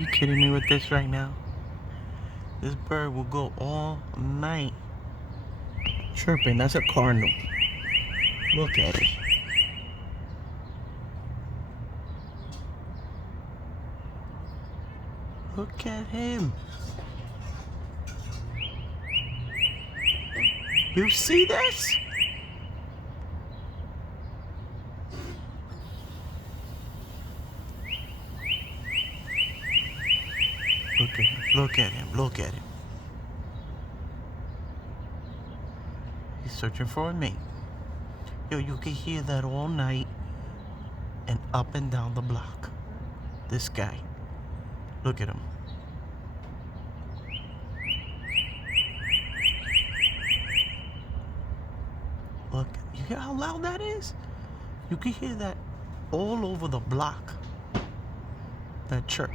you kidding me with this right now? This bird will go all night chirping. That's a cardinal. Look at it. Look at him. You see this? Look at him. Look at him. Look at him. He's searching for a mate. Yo, you can hear that all night and up and down the block. This guy. Look at him. Look, you hear how loud that is? You can hear that all over the block. That chirp.